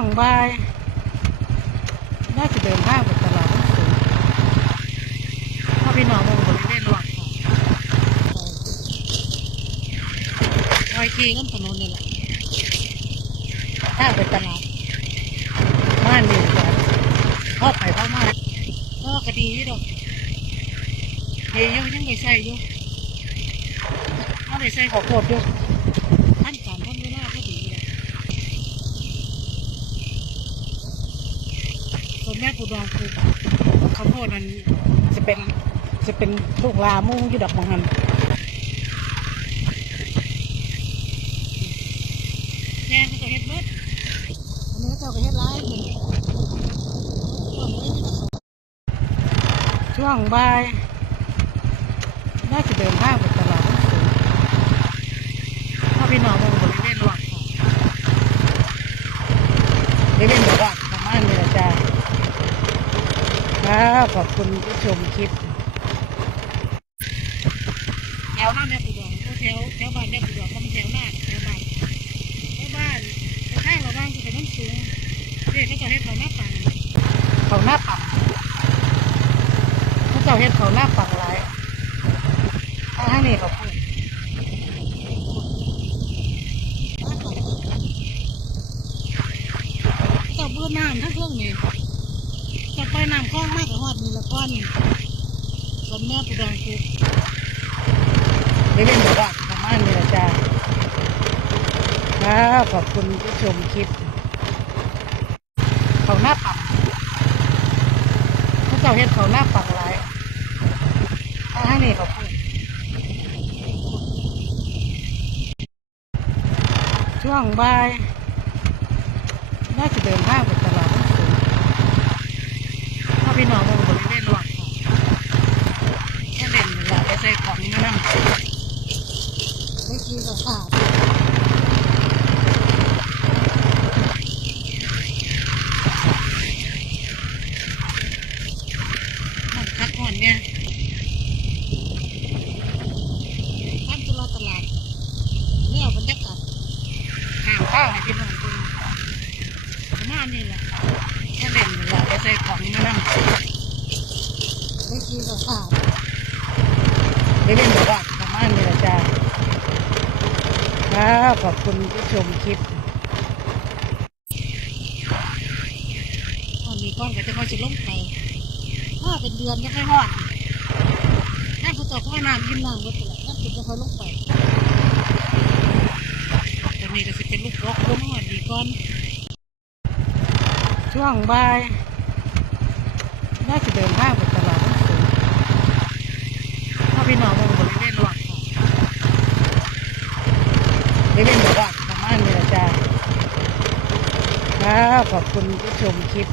วงบายน่าจะเดินทางไปตลาดสูงถ้าพี่น้องมองบริเวณรอบรอยทีน้ำถนนนี่แหละถ้างไปตลาดบ้านนี่จ้ะพ่อไปพ่อมาก็คดีนี่ดอกเดี๋ยยังยังไปใส่อยู่เอาไปใส่ขอโคตรอยู่ท่านการท่านเวลาก็ดีเลย ส่วนแม่ปูดองคือข้าวโพด นั้นจะเป็นจะเป็นลูกลามุ่งอยู่ดอกมังหันแม่เขาก็เฮ็ดเบิดอันนี้เขาก็เฮ็ดร้ายเลยช่วงบ่ายน่าจะเดินทางไปตลาดน้ำสูงถ้าพี่น้องมองบริเวณรอบบริเวณแบบว่าประมาณนี้แหละจ้า ครับขอบคุณผู้ชมคลิปแถวหน้าแม่ปูดองแถวแถวบ้านแม่ปูดองก็ม่แถวหน้าแถวบ้านแถวบ้านแต่ข้างเราบ้างคือเป็นน้ำสูงเด็กเขาจะเฮ็ดเขาหน้าปังเขาหน้าปังเขาจะเฮ็ดเขาหน้าปังหลายทางนี้เขาพูดเจ้าเบื่อน้ำทั้งเครื่องนี่ ไปนำข้องมากกว่าหอดมีละก้อนสมแม่ปูดองคือไม่เป็นแบบว่าประมาณนี้ละจ้าครับขอบคุณผู้ชมคลิปเขาหน้าปังเขาเจ้าเฮ็ดเขาหน้าปังหลายทางนี้เขาพูดช่วงบ่ายน่าจะเดินทางไปตลาดน้ำสูง ถ้าพี่น้องมองบริเวณรอบแค่เล่นเวลาไปใส่ของมานั่งไม่กี้ก็ขาดมันคักก่อนเนี่ยท่านตุลาตลาดเนี่ยบรรยากาศห่างข้าวให้พี่น้องดูประมาณนี้แหละแค่เล่นเวลาไปใส่ของมานั่ง ไม่กี้ก็ขาดไม่เป็นแบบว่าประมาณนี้แหละจ้า ครับขอบคุณผู้ชมคลิปตอนนี้ก้อนก็จะค่อยจะลงไปถ้าเป็นเดือนจะค่อยหอดถ้าเขาตกค่อยน้ำกินน้ำก็ตัวถ้าเป็นจะค่อยลงไปตอนนี้ก็จะเป็นลูกบล็อกลงหอดดีก้อน ช่วงบ่ายน่าจะเดินทางไปตลาดน้ำสูงถ้าพี่น้องมองบริเวณรอบ บริเล่นแบบว่าประมาณนี้แหละจ้าครับขอบคุณผู้ชมคลิป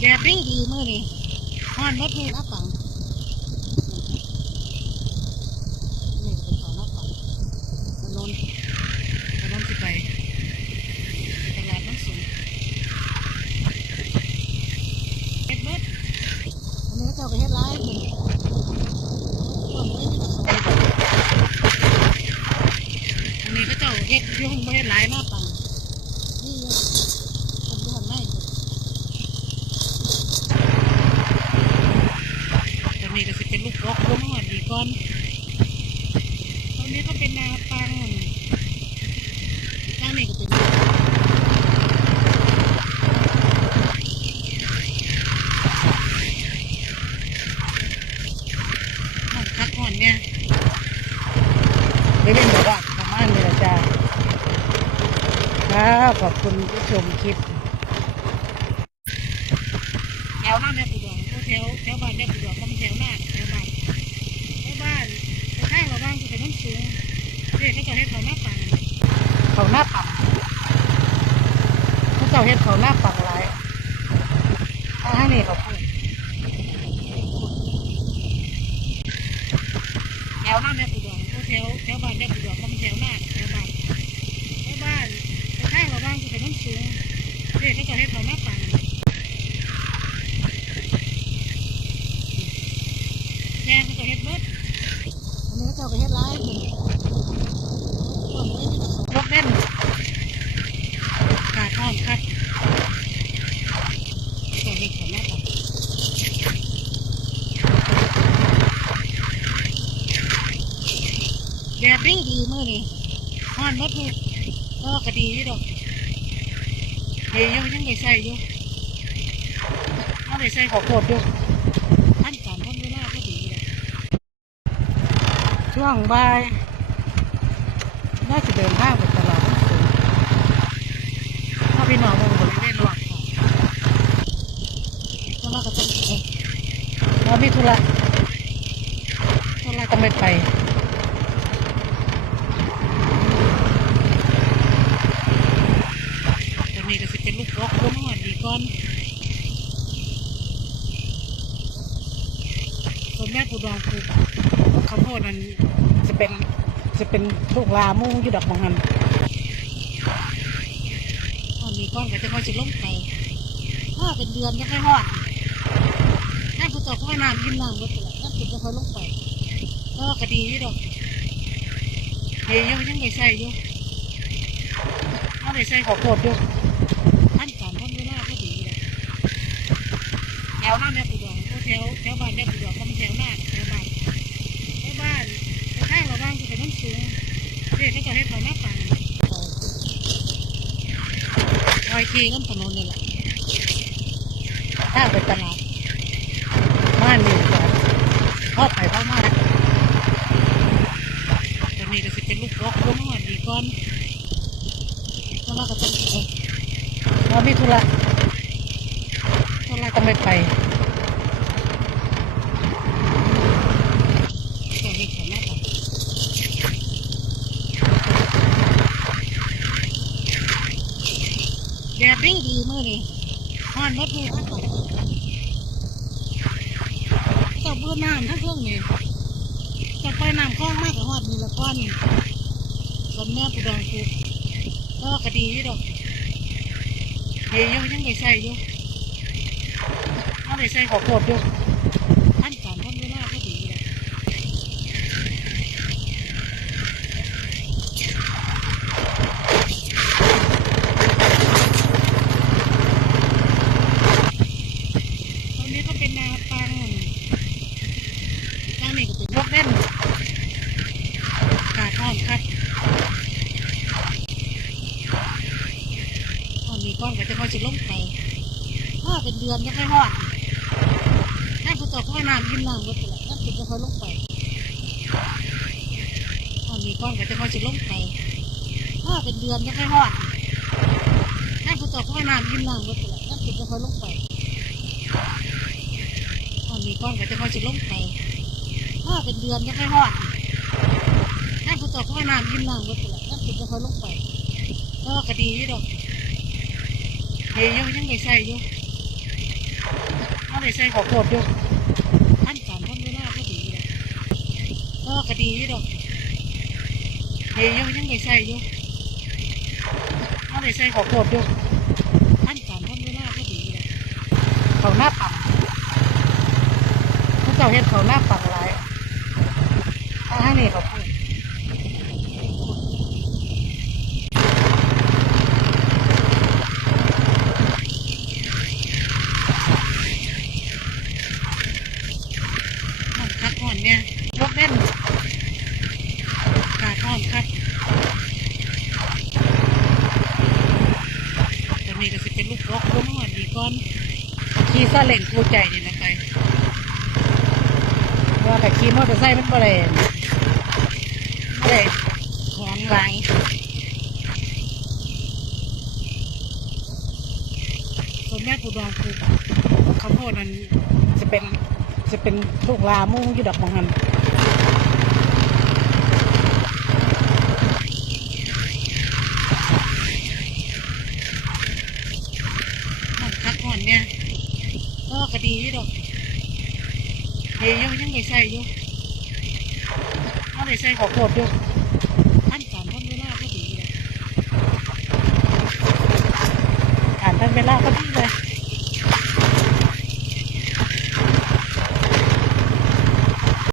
แดดดีดีมือนี่ฮอนมดมือนับปัง จ้าก็เฮ็ดร้ายเลยต้นไม้นี่ก็เขาอันนี้ก็เจ้าเฮ็ดยุ่งไม่เฮ็ดร้ายมากปังนี่คนที่มันไม่ตรงนี้ก็สิเป็นลูกบล็อกลงหอดดีก่อนตรงนี้ก็เป็นนาปังด้านนี้ก็เป็น นเนี่ยไม่เป็นแบบว่าประมานี้แหละจ้าครับขอบคุณผู้ชมคลิปแถวหน้าแม่ปูดองแถวแถวบ้านแม่ปูดองก็เป็นแถวหน้าแถวบ้านแถวบ้านแต่ข้างเราบ้างคือเป็นน้ำสูงเด็กเขาจะเฮ็ดเขาหน้าปังเขาหน้าปังเขาจะเฮ็ดเขาหน้าปังหลายทางนี้เขา วห้าแม่กูดอกแถวแถวบ้านแม่กูดอกมันแถวหน้าแถวบ้านแถวบ้านแต่ข้างเราบ้านกูแต้มัสูงเด็กเขาจะให้เขามาปั่าแย่เขาจะเฮ็ดเบิดอันนี้เขาจะเฮ็ดร้ายรถเล่นขาดห้อมขาด มือเออก็ดีอยู่ดอกเฮ้ยยังยังได้ใส่อยู่เอาได้ใส่ขอโคตรอยู่ท่านการท่านเวลาก็ดีเลยช่วงบ่ายน่าจะเดินทางไปตลาดน้ำสูงถ้าพี่น้องมึงบริเวณรอบของแล้วเราก็จะเอ๊ะเรามีธุระธุระต้องไปไป จะมีก็สิเป็นลูกกอกลู กหอดดีก่อนส่วนแม่ปูดองคือข้าวโพดนั้นจะเป็นจะเป็นลูกลามูอยู่ดอกมังหันตอนนี้ก้อนก็จะค่อยสิลงไปถ้าเป็นเดือนจะค่อยหอดถ้าผู้ต่อพ่อน้ำยิ้มน้ำก็ตลอดถ้าติดจะค่อยลงไปก็กระดีอยู่ดอกเฮ้ยยังยังไม่ใส่อยู่เอาไปใส่ขอโคตรอยู่ท่านการท่านเวลาก็ดีเลย แถวหน้าแม่ปูดองแถวแถวบ้านแม่ปูดองก็มันแถวหน้าแถวบ้านแถวบ้านข้างเราบ้างจะเป็นน้ำสูงเด็กก็จะให้เขาหน้าต่างลอยทีน้ำถนนนี่แหละถ้าไปตลาดบ้านนี่ก็เข้าไปเข้ามาจะมีก็สิเป็นลูกกอกลูกหอดดีก่อนแล้วก็จะเรามีธุระ ต้องไปไปจะเห็นขนาดไหนแดดดีดีมือนี่ฮ้อนมดมือทั้งสองกับเบื่อน้ำทั้งเครื่องนี่จะไปน้ำคลองมากกับฮอดมีละก้อนกับแม่ปูดองคือก็กระดีอยู่ดอกเฮ้ยยังยังไม่ใส่อยู่ ไปใส่ขอโคตรอยู่ท่านการท่านเวลาก็ดีเลยตรงนี้ก็เป็นนาปังข้างนี้ก็เป็นพวกเล่นกาดทอนครับตอนนี้ก้อนก็จะค่อยสิลงไปถ้าเป็นเดือนจะค่อยหอด ถ้าผู้ต่อพ่อน้ำยิ้มน้ำก็ตลอดถ้าเป็นจะค่อยลงไปตอนนี้ก้อนก็จะค่อยสิลงไปถ้าเป็นเดือนจะค่อยหอดถ้าผู้ต่อพ่อน้ำยิ้มน้ำก็ตลอดถ้าเป็นจะค่อยลงไปตอนนี้ก้อนก็จะค่อยสิลงไปถ้าเป็นเดือนจะค่อยหอดถ้าผู้ต่อพ่อน้ำยิ้มน้ำก็ตลอดถ้าเป็นจะค่อยลงไปก็กระดีอยู่ดอกเฮ้ยยังยังไม่ใส่อยู่เอาไปใส่ขอโคตรอยู่ท่านการท่านเวลาก็ดีเลย ก็กระดีอยู่ดอกเฮียยังยังไม่ใส่อยู่เอาไปใส่ขอโคตรอยู่ท่านการท่านเวลาก็ดีเลยเขาหน้าปังพระเจ้าเห็นเขาหน้าปังหลายถ้าให้นี่เขาพูด ห้องพักผ่อนเนี่ยยกเล่นกาดห้องครับจะมีก็สิเป็นลูกกอกลู ก่อนขี่ซาเล่งกูใจนี่นะไปว่าแต่ขี่มอเตอร์ไซค์มันบ่เลยบ่เลยแของหลายส่วนแม่ปูดองคือข้าวโพดนั้นจะเป็นจะเป็นลูกลามูอยู่ดอกมังหัน ก็กระดีอยู่ดอกเฮ้ยยังยังไม่ใส่อยู่เอาไปใส่ขอโคตรอยู่ท่านการท่านเวลาก็ดีเลยการท่านเวลาก็ดีเลย